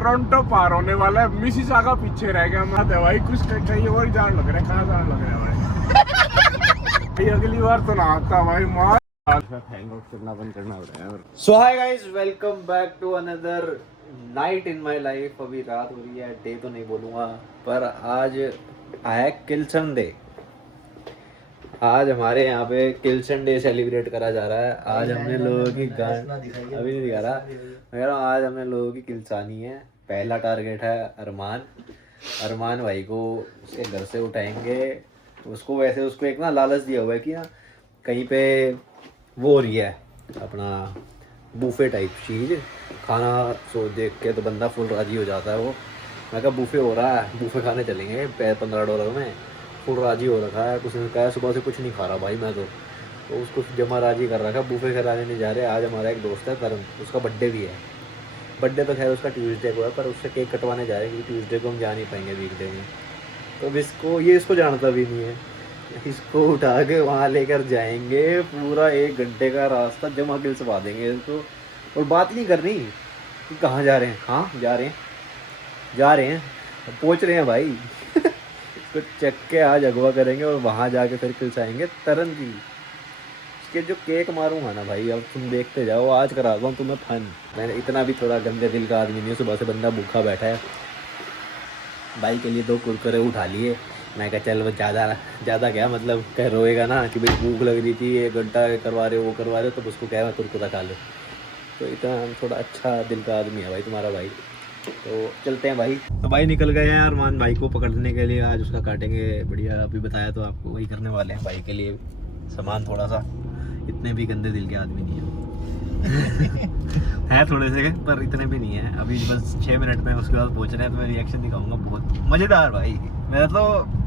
Toronto पार होने वाला है, मिसिसागा पीछे रह गया। मत है भाई, कुछ कहीं और जान लग रहा है। कहाँ जान लग रहा है भाई? अगली बार तो ना आता भाई, मार करना बंद करना पड़ेगा। So hi guys, welcome back to another night in my life. अभी रात हो रही है, डे तो नहीं बोलूँगा, पर आज आया किल्सन डे। आज हमारे यहाँ पे किल्सन डे सेलिब्रेट करा जा रहा है। आज हमने लोगों की अभी नहीं दिखा रहा, मैं कह रहा हूँ आज हमने लोगों की किलसानी है। पहला टारगेट है अरमान भाई को उसके घर से उठाएंगे। उसको वैसे उसको एक ना लालच दिया हुआ है कि ना कहीं पे वो हो रही है अपना बूफे टाइप चीज़ खाना, सो देख के तो बंदा फुल राजी हो जाता है। वो मैं कहा बूफे हो रहा है, बूफे खाने चलेंगे $15 में। फुल राजी हो रखा है, उसने कहा सुबह से कुछ नहीं खा रहा भाई मैं तो उसको जमा राजी कर रखा है। बूफे खिलाने नहीं जा रहे। आज हमारा एक दोस्त है करण, उसका बर्थडे भी है। बर्थडे तो खैर उसका ट्यूसडे को है, पर उससे केक कटवाने जा रहे हैं क्योंकि ट्यूसडे को हम जा नहीं पाएंगे वीकडे में। तो अब इसको जानता भी नहीं है। इसको उठा के वहाँ लेकर जाएंगे, पूरा 1 घंटे का रास्ता जमा खिलवा देंगे इसको। और बात नहीं करनी कि कहाँ जा रहे हैं। हाँ जा रहे हैं पहुँच रहे हैं भाई। इसको चक के आज अगवा करेंगे और वहाँ जाके फिर खिलचाएंगे तरन की। इसके जो केक मारूंगा ना भाई, अब तुम देखते जाओ। आज करा दूँ तुम्हें फन। मैंने इतना भी थोड़ा गंदे दिल का आदमी नहीं है। सुबह से बंदा भूखा बैठा है, भाई के लिए 2 कुरकुरे उठा लिए। मैं कहा चल वो ज़्यादा क्या मतलब कह रोएगा ना कि भाई भूख लग रही थी, 1 घंटा करवा रहे हो वो करवा रहे हो, तो उसको क्या मैं कुरकुरा खा लो। तो इतना थोड़ा अच्छा दिल का आदमी है भाई तुम्हारा भाई। तो चलते हैं भाई। तो भाई निकल गए हैं अरमान भाई को पकड़ने के लिए। आज उसका काटेंगे बढ़िया। अभी बताया तो आपको, वही करने वाले हैं भाई के लिए सामान थोड़ा सा। इतने भी गंदे दिल के आदमी नहीं है थोड़े से, पर इतने भी नहीं है। अभी बस 6 मिनट में उसके बाद पहुंच रहे हैं, तो मैं रिएक्शन दिखाऊंगा। बहुत मज़ेदार भाई। मैं तो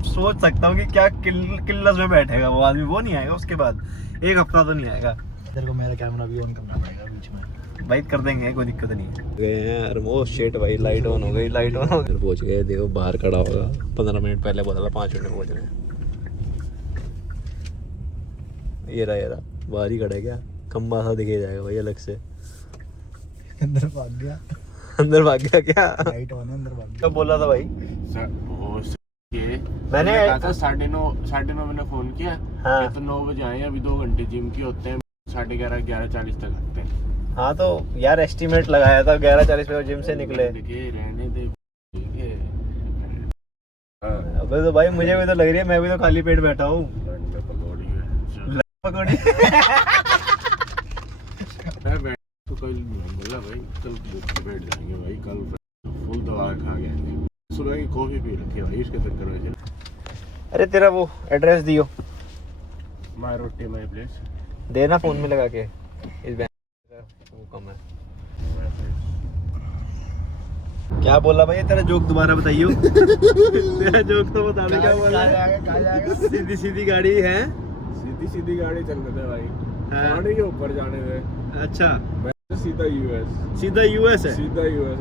सोच सकता हूँ कि क्या किल्लस में बैठेगा वो आदमी। वो नहीं आएगा उसके बाद 1 हफ्ता तो नहीं आएगा। तेरे को मेरा कैमरा भी ऑन करना पड़ेगा बीच में। भाई कर देंगे, कोई दिक्कत नहीं है। गए हैं वो शेट भाई, लाइट ऑन हो गई। पहुंच गए। देखो बाहर खड़ा होगा। 15 मिनट पहले बोला था 5 मिनट में पहुंच रहे हैं। ये रहा बाहर ही खड़ा है। क्या खंबा सा दिखे जाएगा भाई अलग से। अंदर भाग गया क्या? लाइट ऑन है, अंदर भाग गया। कब बोला था भाई? मैंने कहा था 9:30 मैंने फोन किया। हाँ। तो 9 बजे आए, अभी 2 घंटे जिम की होते हैं। 11:30 तक लगते हैं। हाँ तो यार एस्टिमेट लगाया था 11:40 पे जिम से निकले। रहने दे। अबे तो भाई मुझे भी तो लग रही है, मैं भी तो खाली पेट बैठा हूँ। पकौड़ी तो कल बोला भाई कल भूख बैठ जाएंगे भाई। कल फुल दवा खा गए। सुबह की कॉफी पी रखी है भाई उसके चक्कर में। अरे तेरा वो एड्रेस दियो। माय रोटी माय प्लेस देना फोन में लगा के। इस बैंक वो कम है। क्या बोला भाई? तेरा जोक दोबारा बताइयो। तेरा जोक तो बता दे। क्या बोला? सीधी गाड़ी है, सीधी गाड़ी चल रहे थे भाई। गाड़ी के ऊपर जाने थे। अच्छा सीधा यूएस है।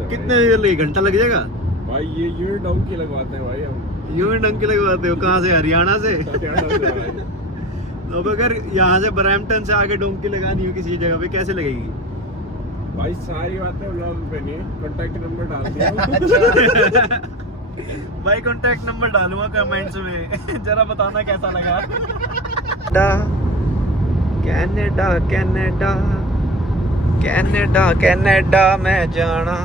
कितने देर लगे? घंटा लग जाएगा भाई। ये यूनिट डंकी लगवाते हैं भाई हम। यूनिट डंकी लगवाते हो? कहाँ से? हरियाणा से? भाई। तो अगर यहाँ से ब्रैम्पटन से आगे डोंकी लगानी हो किसी जगह पे कैसे लगेगी? भाई सारी बातें व्लॉग पे नहीं है, कॉन्टैक्ट नंबर डाल दिया। भाई कॉन्टैक्ट नंबर डालूंगा कमेंट्स में। जरा बताना कैसा लगा। कनाडा में जाना।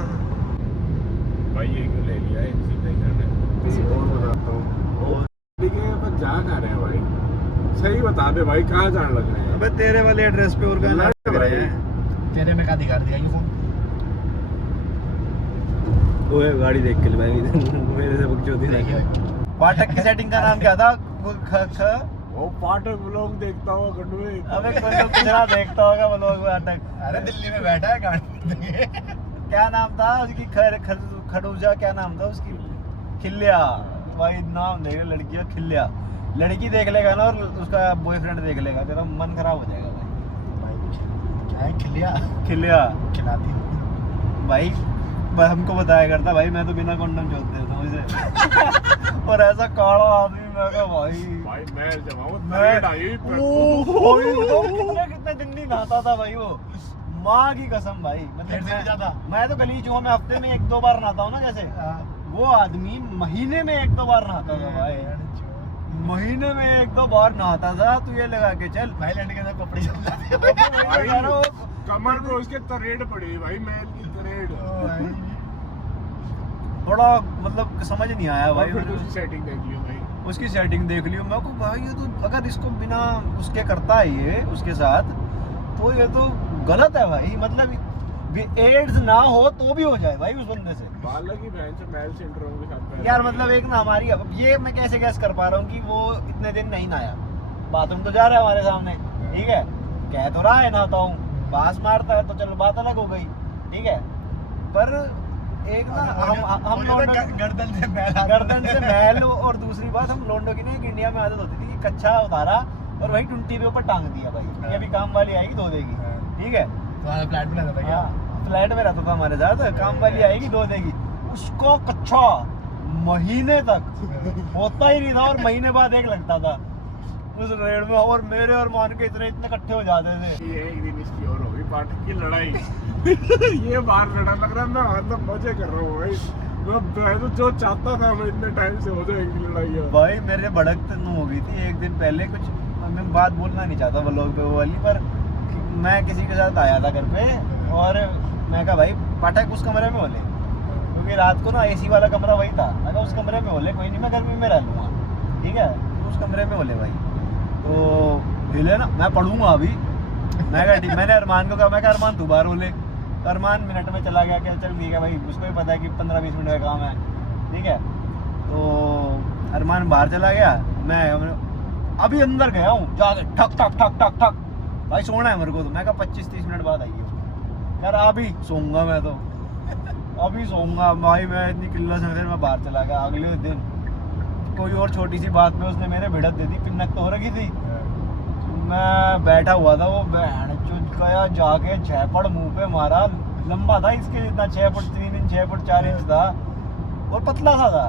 भाई ये क्यों ले लिया है? सीधा ही जाना है। और बताता हूँ पर जा कहाँ रहे हैं भाई? सही बता दे भाई, कहाँ जाने लग रहे हैं? अबे तेरे वाले एड्रेस पे और कहाँ लग रहे हैं? तेरे में कहाँ दिखा दिया ये फोन? ओए गाड़ी देख के भाई। मेरे से बकचोदी नहीं। पाठक की सेटिंग का नाम क्या था? वो पाठक व्लॉग देखता हुआ गड्ढे। अबे कोई तो कितना देखता होगा व्लॉग पाठक। अरे दिल्ली में बैठा है गाड़ी। क्या नाम था उसकी? खड़ूजा क्या नाम था उसकी? खिल्या। भाई नाम देख लड़की का खिल्या। लड़की देख लेगा ना और उसका बॉयफ्रेंड देख लेगा, तेरा मन खराब हो जाएगा भाई। क्या है खिल्या? खिलाती भाई। हमको बताया करता भाई, मैं तो बिना कंडोम छोड़ देता हूँ इसे। और ऐसा काला आदमी मैं कहा भाई मैं जमाऊं कितने दिन नहीं नहाता था भाई वो। माँ की कसम भाई, मैं तो गलीच हूँ, मैं हफ्ते में 1-2 बार नहाता हूँ ना जैसे, वो आदमी महीने में 1-2 बार नहाता था भाई, महीने में 1-2 बार नहाता था। तू ये लगा के चल थाईलैंड के अंदर कपड़े चल जाते हैं कमर पे उसके तरेड़ पड़ी भाई, मैल की तरेड़। बड़ा मतलब समझ नहीं आया भाई। फिर तो उसकी सेटिंग देख लियो भाई, उसकी सेटिंग देख लियो। मैं को भाई ये तो अगर इसको बिना उसके करता है ये उसके साथ, तो ये तो गलत है भाई। मतलब एड्स ना हो तो भी हो जाए भाई उस बंदे से। बालक की बहन से मैल सिंड्रोम के साथ यार मतलब एक ना हमारी, अब ये मैं कैसे गैस कर पा रहा हूँ कि वो इतने दिन नहीं नहाया, बाथरूम तो जा रहा है हमारे सामने, ठीक है, कह तो रहा है नहाता हूँ, बास मारता है तो चलो बात अलग हो गई, ठीक है। पर एक ना हम गर्दन से मैल, और दूसरी बात हम लोंडो की ना एक इंडिया में आदत होती थी कि कच्चा उतारा और वही टुंटी पे ऊपर टांग दिया भाई, ये भी काम वाली आएगी धो देगी, ठीक है। फ्लैट में रहता था क्या? फ्लैट में रहता था हमारे साथ, काम वाली आएगी धो देगी, उसको कच्चा महीने तक होता ही नहीं था, और महीने बाद एक लगता था उस रेड में। और मेरे और मान के इतने इकट्ठे हो जाते थे। ये एक दिन इसकी और होगी पाठक की लड़ाई। ये बाहर लड़ा लग रहा है, मैं मतलब मजे कर रहा हूँ भाई। मैं तो जो चाहता था मैं इतने टाइम से हो जाए एक लड़ाई भाई मेरे भड़क तनु हो गई थी एक दिन पहले, कुछ मैं बात बोलना नहीं चाहता व्लॉग पे वो वाली, पर मैं किसी के साथ आया था घर पे, और मैं कहा भाई पाठक उस कमरे में हो ले, क्योंकि रात को ना एसी वाला कमरा वही था। मैं कहा उस कमरे में हो ले, कोई नहीं मैं गर्मी में रह लूँगा, ठीक है, तो उस कमरे में हो ले भाई। तो हिले ना, मैं पढ़ूंगा अभी। मैं कहा ठीक, मैंने अरमान को कहा, मैं कहा अरमान तू बाहर हो ले, तो अरमान मिनट में चला गया, क्या चल ठीक है भाई, उसको भी पता है कि 15-20 मिनट का काम है, ठीक है। तो अरमान बाहर चला गया, मैं अभी अंदर गया हूँ, जाके ठक ठक ठक ठक ठक, भाई सोना है मेरे को। तो मैं कहा 25-30 मिनट बाद आइए। यार अभी सोऊंगा मैं, तो अभी सोऊंगा भाई। मैं इतनी किल्लत से फिर मैं बाहर चला गया। अगले दिन कोई और छोटी सी बात पे उसने मेरे भिड़क दे दी, पिन्नक तो हो रखी थी, मैं बैठा हुआ था, वो बहन चुद गया जाके 6 फुट मुंह पे मारा, लंबा था इसके जितना, 6 फुट 3 इंच 6 फुट 4 इंच था, और पतला सा था,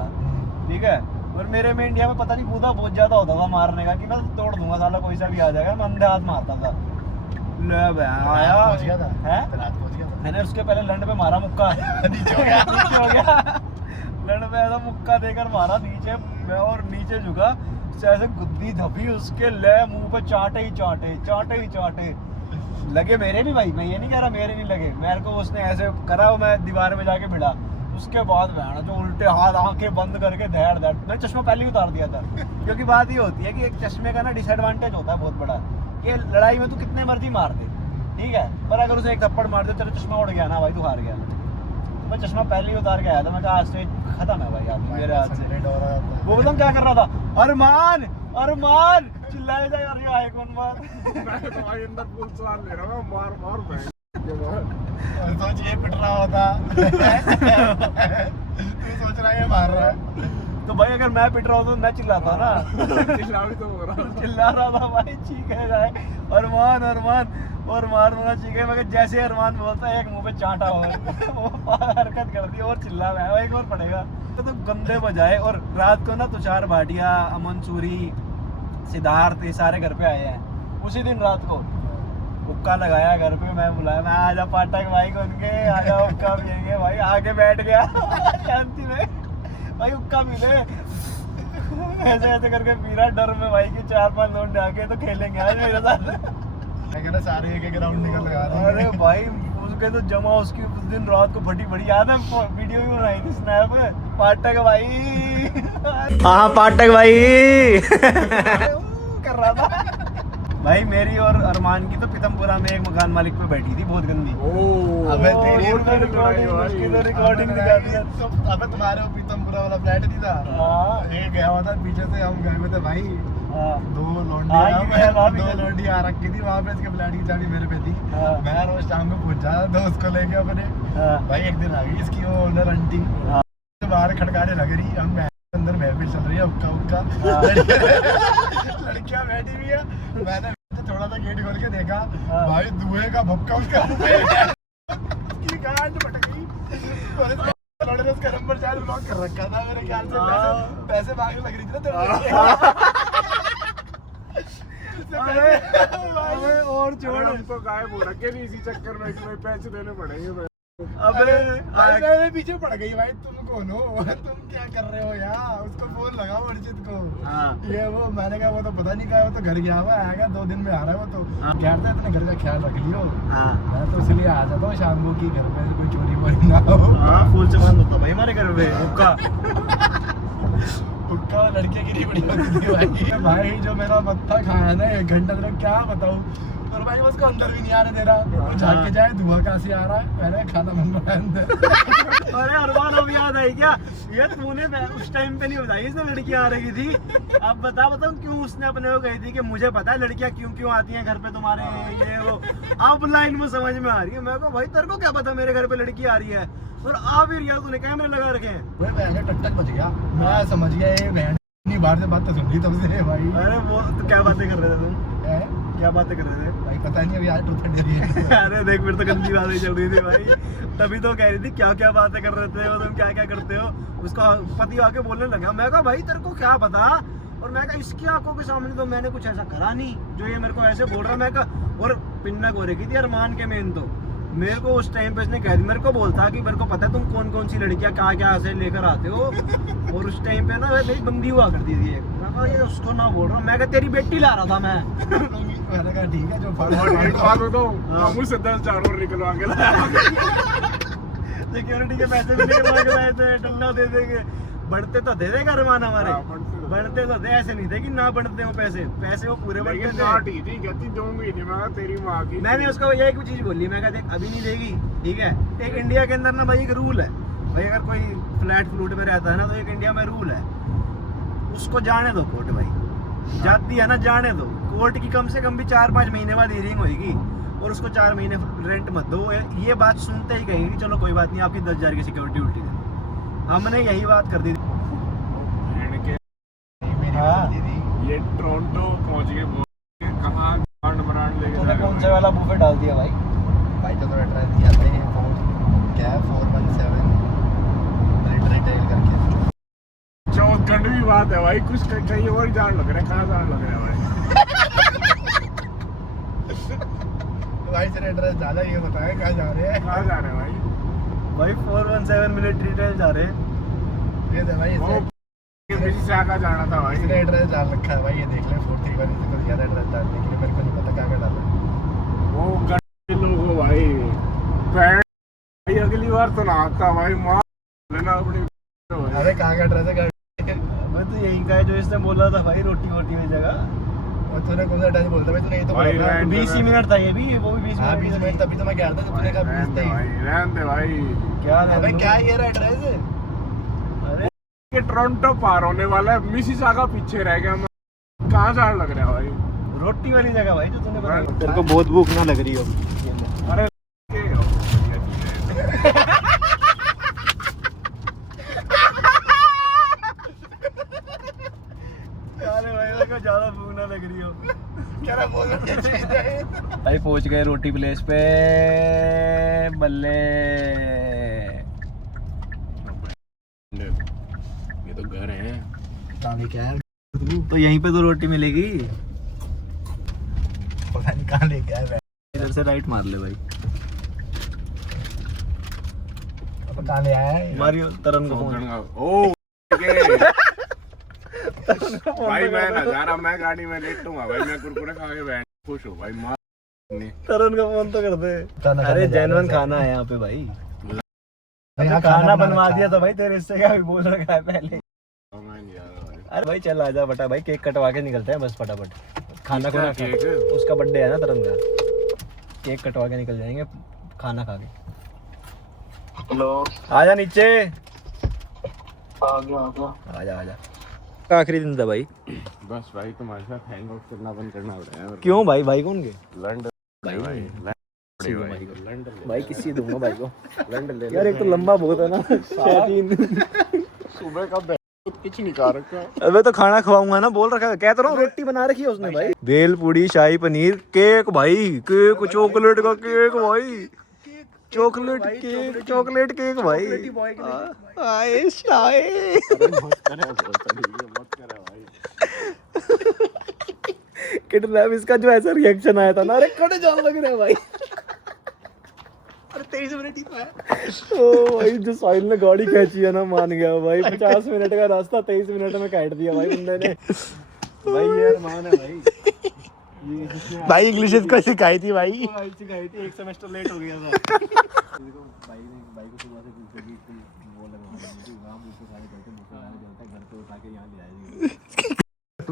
ठीक है। और मेरे में इंडिया में पता नहीं कूदा बहुत ज्यादा होता था मारने का, कि मैं तोड़ दूंगा साला, कोई सा भी आ जाएगा, मैं अंधे हाथ मारता था। ले आया है, मैंने उसके पहले लंड पे मारा मुक्का, नीचे हो गया लंड पे ऐसा मुक्का देकर मारा नीचे, और नीचे झुका, ऐसे गुद्दी धपी उसके, ले मुंह पे चाटे ही चाटे लगे मेरे भी भाई, मैं ये नहीं कह रहा मेरे नहीं लगे, मेरे को उसने ऐसे करा, मैं दीवार में जाके भिड़ा। उसके बाद बहना जो उल्टे हाथ आंखें बंद करके धैड़ मैं चश्मा पहले ही उतार दिया था, क्योंकि बात ये होती है कि एक चश्मे का ना डिसएडवांटेज होता है बहुत बड़ा, कि लड़ाई में तू कितने मर्जी मार दे, ठीक है, पर अगर उसे एक थप्पड़ मार दे तेरा चश्मा उड़ गया ना भाई, तू हार गया। मैं चश्मा पहले ही उतार के आया था, मैं कहा आज स्टेज खत्म है भाई आज मेरे हाथ से। वो बताऊँ क्या कर रहा था, अरमान अरमान चिल्लाए जा यार, ये आए कौन मार। मैं तो भाई अंदर फुल सवाल ले रहा हूँ, मार भाई सोच ये पिट रहा होता। तू सोच रहा है ये मार रहा है, तो भाई अगर मैं पिट रहा हूँ तो मैं चिल्लाता ना। चिल्ला भी तो हो रहा है, चिल्ला रहा था भाई, चीखे जाए अरमान अरमान, और मारूंगा चीखे, मगर जैसे अरमान बोलता है एक मुंह पे चांटा हो, वो हरकत कर दी और चिल्ला रहा है, एक और पड़ेगा तो गंदे बजाए। और रात को ना तुषार भाटिया, अमन सूरी, सिद्धार्थ, ये सारे घर पे आए हैं उसी दिन रात को। हुक्का लगाया घर पे, मैं बुलाया, मैं आजा पाठक भाई को, उनके आजा हुक्का पियेंगे भाई, आके बैठ गया शांति में भाई, हुक्का मिले ऐसे ऐसे करके पी रहा डर में भाई कि 4-5 लोग आके तो खेलेंगे आज मेरे साथ। मैं कह रहा सारे एक ग्राउंड निकल लगा रहे हैं। अरे भाई उसके तो जमा, उसकी उस दिन रात को फटी बड़ी याद है, वीडियो भी बनाई थी स्नैप में, पाठक भाई, हाँ पाठक भाई कर रहा था भाई। मेरी और अरमान की तो पीतमपुरा में एक मकान मालिक पे बैठी थी, बहुत गंदी। अबे तेरी रिकॉर्डिंग दिखा दी। अबे तुम्हारे वो पीतमपुरा वाला फ्लैट नहीं था, एक गया हुआ था पीछे से, हम गए हुए थे भाई, दो लौंडी आ रखी थी वहाँ पे, इसके फ्लैट की चाबी मेरे पे थी। मैं रोज शाम को पहुंचा दोस्त को लेके अपने, भाई एक दिन आ गई इसकी वो ओनर आंटी, बाहर खड़काने लग रही, हम अंदर महफिल चल रही है, उक्का लड़कियां बैठी हुई है। मैंने थोड़ा सा गेट खोल के देखा, भाई धुएं का भपका उसका उसकी गांड फट गई। लड़े ने उसका नंबर शायद ब्लॉक कर रखा था मेरे ख्याल से, पैसे मांगने लग रही थी ना अबे और छोड़, हम तो गायब हो रखे नहीं, इसी चक्कर में कि भाई पैसे देने पड़ेंगे भाई। अबे मेरे पीछे पड़ गई भाई, तुम कौन हो, तुम क्या कर रहे हो यार? उसको फोन लगाओ अर्जित को। ये वो मैंने कहा वो तो पता नहीं कहा, वो तो घर गया हुआ आएगा 2 दिन में आ रहा है वो तो। कहते इतने घर का ख्याल रख लियो। मैं तो इसलिए आ जाता हूँ शाम को कि घर में कोई चोरी वोरी ना हो। फुल से बंद होता भाई हमारे घर में हुक्का। हुक्का लड़के की बड़ी होती थी भाई। जो मेरा मत्था खाया ना 1 घंटा तक, क्या बताऊँ। और भाई उसको अंदर भी नहीं आने दे रहा, और झाँक के जाए धुआं कहाँ से आ रहा है, मैंने खाना बन रहा है अंदर। अरे अरमान अब याद आई क्या? ये तूने उस टाइम पे नहीं बताई इसने लड़की आ रही थी। अब बताऊं क्यों उसने अपने को कही थी कि मुझे पता है लड़कियां क्यों क्यों आती हैं घर पे तुम्हारे, ये वो। अब लाइन में समझ में आ रही है। मैं को भाई तेरे को क्या पता मेरे घर पे लड़की आ रही है, और आ भी रिया तूने कैमरे लगा रखे हैं। मैं बहन टक बच गया, मैं समझ गया ये बहन नहीं बाहर से बात तो सुन ली तब से भाई। अरे वो तो क्या बातें कर रहे थे तुम? क्या बातें कर रहे थे भाई? पता नहीं अभी आज तो ठंडी रही है। अरे देख फिर तो गंदी बातें चल रही थी भाई। तभी तो कह रही थी क्या क्या बातें कर रहे थे वो, तुम क्या क्या करते हो। उसका पति आके बोलने लगा। मैं कहा भाई तेरे को क्या पता, और मैं कहा इसकी आंखों के सामने तो मैंने कुछ ऐसा करा नहीं जो ये मेरे को ऐसे बोल रहा। मैं कहा, और पिन्नक हो रही थी अरमान के मेन तो मेरे को उस टाइम पे इसने कह दिया, मेरे को बोलता कि मेरे को पता है तुम कौन कौन सी लड़कियां क्या क्या ऐसे लेकर आते हो। और उस टाइम पे ना मेरी बंदी हुआ करती थी एक। मैं कहा ये उसको ना बोल रहा, मैं कहा तेरी बेटी ला रहा था मैं। मैंने कहा ठीक है जो और एक बात बताऊं, मुझसे 10,000 और निकलवा के लाया। सिक्योरिटी के पैसे भी निकलवा के लाए थे, डंडा दे देंगे। बढ़ते तो दे देगा अरमान हमारे, बढ़ते तो दे, ऐसे नहीं थे कि ना बढ़ते हो पैसे वो पूरे बढ़ते थे। कहती दूंगी नहीं, मैं तेरी माँ की। मैंने उसको ये एक चीज बोली, मैं कहा देख अभी नहीं देगी, ठीक है। एक इंडिया के अंदर ना भाई एक रूल है भाई, अगर कोई फ्लैट फ्लूट में रहता है ना तो एक इंडिया में रूल है, उसको जाने दो कोर्ट भाई। जाती है ना जाने दो कोर्ट की, कम से कम भी 4-5 महीने बाद हियरिंग होगी, और उसको 4 महीने रेंट मत दो। ये बात सुनते ही कहेंगे चलो कोई बात नहीं आपकी 10,000 की सिक्योरिटी उल्टी दे। हमने यही बात कर दी थी। ये टोरंटो पहुंच गए, कहाँ ब्रांड लेके तूने कौन से वाला बुफे डाल दिया भाई? भाई तो एड्रेस दिया था ये फोन क्या 417 मिलिट्री टेल करके। चौथखंड भी बात है भाई, कुछ कहीं और जान लग रहा है, कहाँ जान लग रहा है तो भाई सर एड्रेस डाला, ये बताया कहाँ जा रहे हैं? कहाँ जा रहे हैं भाई 417 मिलिट्री टेल जा रहे हैं। ये भाई किसी से आका जाना था भाई। इसने एड्रेस डाल रखा है भाई, ये देख ले 431 इससे कुछ ज्यादा एड्रेस डाल, लेकिन मेरे को नहीं पता क्या डाला। वो गंदे लोग हो भाई, भाई अगली बार तो ना आता भाई, मार लेना अपनी। अरे कहाँ का एड्रेस है? मैं तो यही का है जो इसने बोला था भाई, रोटी वोटी वाली जगह। और तूने कौन सा एड्रेस बोलता भाई? तूने ये तो भाई बोला था 20 ही मिनट था ये भी, वो भी 20 20 मिनट। मिनट तभी तो मैं कह रहा था, तूने कहा 20 था ही। रहने दे भाई। क्या अबे क्या ये रहा एड्रेस है? अरे ये टोरंटो पार होने वाला है, मिसिसागा पीछे रह गया। मैं कहाँ जान लग रहा है भाई? रोटी वाली जगह भाई जो तूने बताया। तेरे को बहुत भूख ना लग रही हो? अरे अरे भाई मेरे को ज्यादा भूख ना लग रही हो। क्या रहा बोल रहा है? भाई पहुंच गए रोटी प्लेस पे, बल्ले। ये तो घर है। कहाँ क्या है? तो यहीं पे तो रोटी मिलेगी। पता नहीं कहाँ लेके आया। इधर से राइट मार ले भाई। अब कहाँ ले आया है? मारियो तरन को फोन। ओ भाई मैं नजारा, मैं गाड़ी में लेटूंगा भाई, मैं कुरकुरे खा के बैठ खुश हूँ भाई। मार तरन का फोन तो कर दे। अरे जेन्युइन खाना है यहाँ पे भाई। यहाँ खाना बनवा दिया था भाई तेरे, इससे क्या भी बोल रखा है पहले। भाई। अरे भाई चल आजा बटा भाई, केक कटवा के निकलते हैं बस फटाफट। खाना खुना केक? उसका बर्थडे है ना तरन का, केक कटवा के निकल जाएंगे खाना खा के। हेलो, आजा नीचे, आ गया। आजा। आखिरी दिन था भाई। बस भाई तुम्हारे साथ हैंग आउट करना बंद करना पड़ा है। क्यों भाई? भाई कौन के? लंदन भाई लंदन भाई किसी दूंगा भाई को। लंदन ले यार एक तो लंबा बहुत है ना, 3 सुबह का कुछ नहीं खा रखा। अबे तो खाना खवाऊंगा ना, बोल रखा है। कहता रहा हूँ रोटी बना रखी है उसने भाई। भेल पूड़ी, शाही पनीर, केक भाई, केक चॉकलेट का केक भाई, चॉकलेट केक भाई। आए शाये मत करे भाई। किडनैप इसका जो ऐसा रिएक्शन आया था ना, अरे कड़े जान लग रहा है भाई। अरे 23 मिनट ही तो है। ओ भाई जो साहिल ने गाड़ी खींची है ना, मान गया भाई। 50 मिनट का रास्ता 23 मिनट में काट दिया भाई बंदे ने। भाई यार मान है भाई, भाई इंग्लिश इसको सिखाई थी भाई। सिखाई थी, एक सेमेस्टर लेट हो गया था। भाई को सुबह से पूछा कि वो लगवा थी वहां मुझसे सारे करते मुझसे सारे जाता है घर पे उठा के यहां ले आएगी।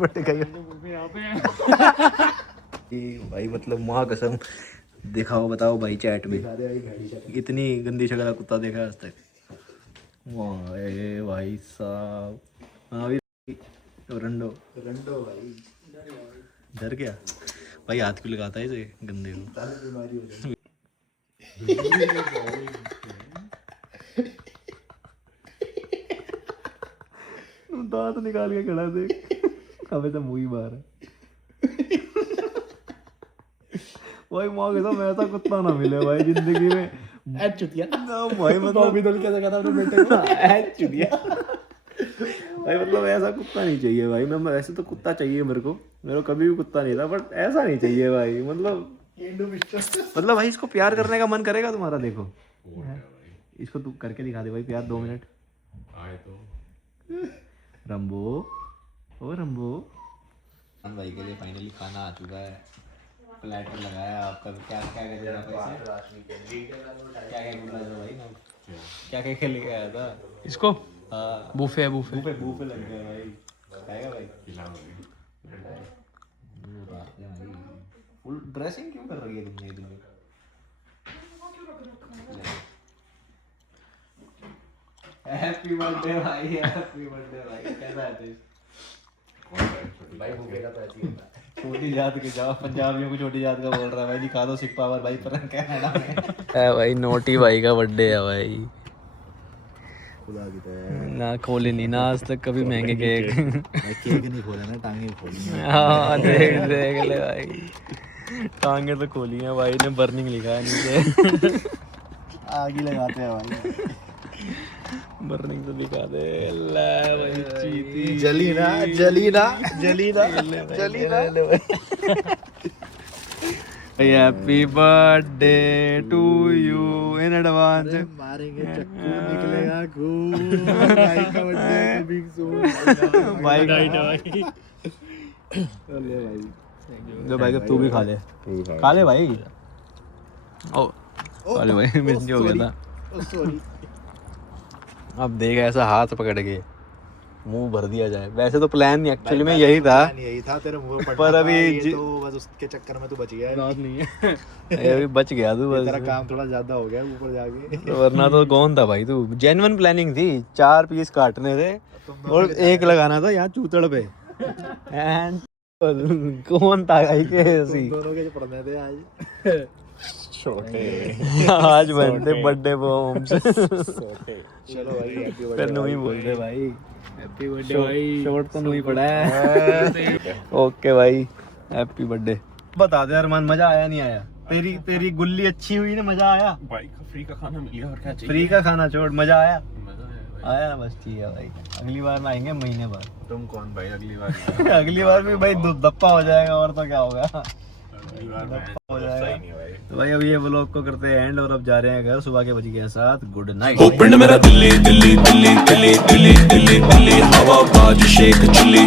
बट गई यहाँ पे भाई मतलब माँ कसम दिखाओ, बताओ भाई चैट में इतनी गंदी शक्ल का कुत्ता देखा आज तक। वाह भाई साहब। हाँ भी रंडो रंडो भाई डर गया भाई, हाथ क्यों लगाता है इसे गंदे को। बीमारी हो जाए। दांत निकाल के खड़ा देख, अबे तो मुंह ही बाहर है। भाई माँ के साथ ऐसा कुत्ता ना मिले भाई जिंदगी में। चुतिया भाई मतलब बॉबी दोल कैसे कहता अपने बेटे को चुतिया भाई, मतलब ऐसा कुत्ता नहीं चाहिए भाई। मैं वैसे तो कुत्ता चाहिए मेरे को कभी भी कुत्ता नहीं था, बट ऐसा नहीं चाहिए भाई। मतलब भाई इसको प्यार करने का मन करेगा तुम्हारा? देखो इसको तू करके दिखा दे भाई प्यार, 2 मिनट। रंबो ओ रंबो। भाई के लिए फाइनली खाना आ चुका है, प्लेटर लगाया आपका। क्या क्या क्या क्या क्या क्या लेके आया था इसको? हाँ बूफे बूफे बूफे बूफे लग गया भाई। खाएगा भाई? फुल ड्रेसिंग क्यों कर रही है तुमने इतनी? हैप्पी बर्थडे भाई, हैप्पी बर्थडे भाई। कैसा है टेस्ट? भाई भूखे का तो ऐसे ही होता है। छोटी जात के जाओ, पंजाबियों को छोटी जात का बोल रहा है भाई। दिखा दो सिख पावर भाई, पर कनाडा में है भाई। नोटी भाई का बर्थडे है भाई। खुदा की तो ना खोले नहीं ना आज तक कभी महंगे केक। केक नहीं खोला ना, टांगे खोली। हाँ देख देख ले भाई, टांगे तो खोली हैं भाई ने, बर्निंग लिखा है नीचे। आग ही लगाते हैं भाई। बर्निंग तो दिखा दे। ले भाई चीती जली ना जली ना जली ना जली ना। Happy birthday to you in advance. मारेंगे चक्कू, निकलेगा खून। भाई का बर्थडे बिग सून। भाई भाई जो भाई तू भी खा ले, खा ले भाई। ओ खा ले भाई, मिस नहीं हो गया था। सॉरी। अब देख ऐसा हाथ पकड़ के मुंह भर दिया जाए। वैसे तो प्लान नहीं, एक्चुअली में यही था तेरे मुंह पे पर अभी तो बस उसके चक्कर में तू बच गया। बात नहीं है। अभी बच गया तू बस। तेरा काम थोड़ा ज्यादा हो गया ऊपर जाके। वरना तो कौन था भाई तू? जेन्युइन प्लानिंग थी, 4 पीस काटने थे और 1 लगाना था यहाँ चूतड़ पे। एंड कौन था भाई के ऐसी? दोनों के पढ़ने थे आज। छोटे आज बनते बर्थडे बॉम्ब्स। चलो भाई हैप्पी बर्थडे। फिर नहीं बोलते भाई हैप्पी बर्थडे भाई। शॉर्ट तो नहीं पड़ा है। ओके भाई हैप्पी बर्थडे। बता दे अरमान, मजा आया नहीं आया? तेरी गुल्ली अच्छी हुई ना, मजा आया? भाई का फ्री का खाना मिल गया और क्या चाहिए। फ्री का खाना छोड़, मजा आया? मजा है भाई। आया बस, ठीक है भाई। अगली बार में आएंगे महीने बाद। तुम कौन भाई अगली बार? अगली बार भी भाई दप्पा हो जाएगा और तो क्या होगा। अगली बार मैं हो जाएगा। सही नहीं भाई। तो भाई अभी ये व्लॉग को करते हैं एंड और अब जा रहे हैं घर। सुबह के बज गए 7। Good night. पिंड मेरा दिल्ली दिल्ली दिल्ली दिल्ली दिल्ली दिल्ली दिल्ली हवा बाज शेख चिल्ली